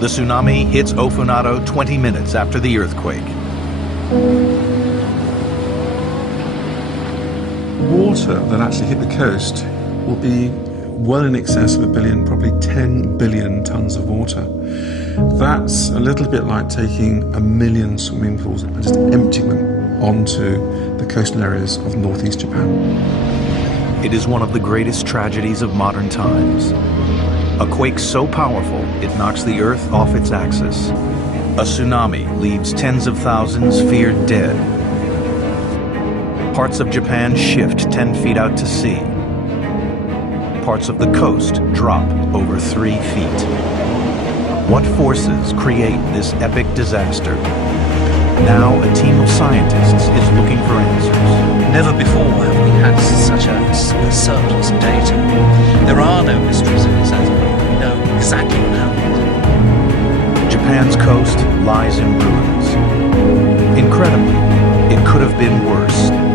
The tsunami hits Ofunado 20 minutes after the earthquake. Water that actually hit the coast will be well in excess of 1 billion, probably 10 billion tons of water. That's a little bit like taking 1 million swimming pools and just emptying them onto the coastal areas of northeast Japan. It is one of the greatest tragedies of modern times. A quake so powerful, it knocks the Earth off its axis. A tsunami leaves tens of thousands feared dead. Parts of Japan shift 10 feet out to sea. Parts of the coast drop over 3 feet. What forces create this epic disaster? Now a team of scientists is looking for answers. Never before have we had such a surplus of data. There are no mysteries in this earthquake. We know exactly what happened. Japan's coast lies in ruins. Incredibly, it could have been worse.